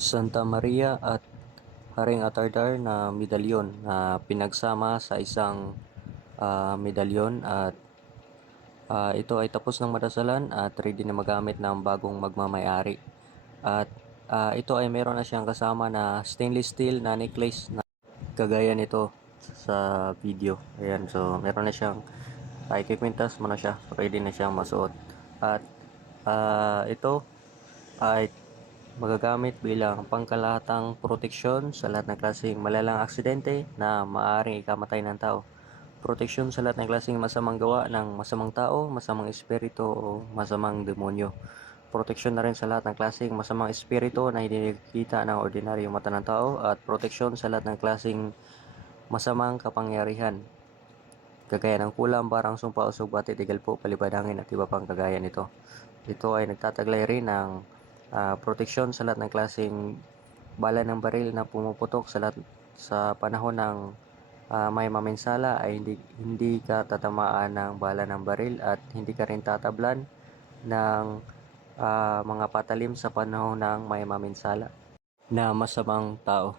Santa Maria at Haring Atardar na medalyon na pinagsama sa isang ah, medalyon at ah, ito ay tapos ng madasalan at ready na magamit ng bagong magmamayari. At ah, ito ay meron na siyang kasama na stainless steel na necklace na kagaya nito sa video. Ayan, so meron na siyang ay kikwintas mo na siya. Ready na siyang masuot. At ah, ito ay magagamit bilang pangkalahatang proteksyon sa lahat ng klaseng malalang aksidente na maaaring ikamatay ng tao. Proteksyon sa lahat ng klaseng masamang gawa ng masamang tao, masamang espiritu o masamang demonyo. Proteksyon na rin sa lahat ng klaseng masamang espiritu na hindi nakikita ng ordinaryong mata ng tao at proteksyon sa lahat ng klaseng masamang kapangyarihan. Kagaya ng kulam, barang sumpa o sugbati, tigal po, palibadangin at iba pang kagaya nito. Ito ay nagtataglay rin ng ah, proteksyon sa lahat ng klaseng bala ng baril na pumuputok sa lahat sa panahon ng ah, may maminsala ay hindi hindi ka tatamaan ng bala ng baril at hindi ka rin tatablan ng ah, mga patalim sa panahon ng may maminsala na masamang tao.